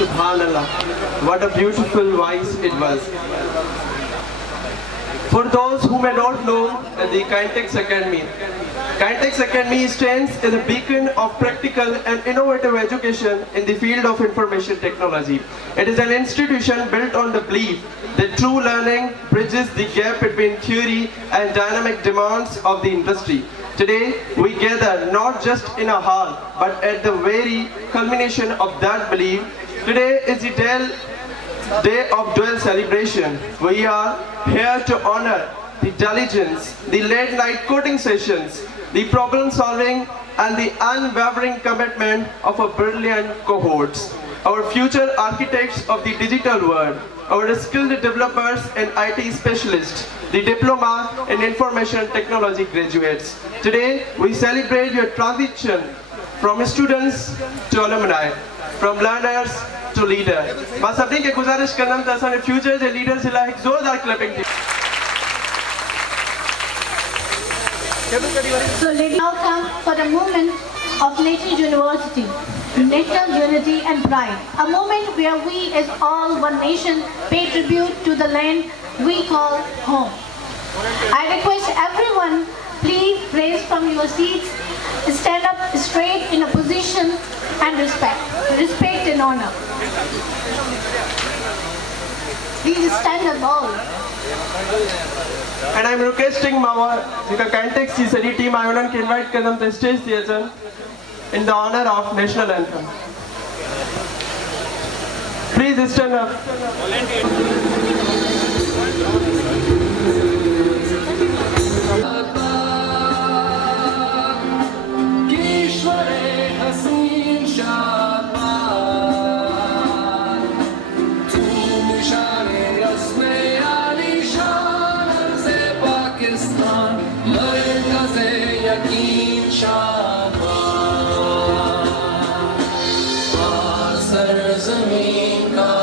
Subhanallah. What a beautiful voice it was. For those who may not know the KineTEX Academy, KineTEX Academy stands as a beacon of practical and innovative education in the field of information technology. It is an institution built on the belief that true learning bridges the gap between theory and dynamic demands of the industry. Today, we gather not just in a hall, but at the very culmination of that belief. Today is the day of dual celebration. We are here to honor the diligence, the late night coding sessions, the problem solving and the unwavering commitment of our brilliant cohorts, our future architects of the digital world, our skilled developers and IT specialists, the diploma and information technology graduates. Today we celebrate your transition from students to alumni, from learners to leaders. मां सभी के गुजारिश करना था असां future जे leaders लाइ एक जोरदार क्लैपिंग थी. So let us now come for the moment of National University, national unity and pride. A moment where we as all one nation pay tribute to the land we call home. I request everyone, please raise from your seats, stand up straight in a position and respect and honor. Please stand up all. And I'm requesting our KineTEX study team, I want to invite them to stage theatre in the honor of National Anthem. Please stand up. सरज़मीन का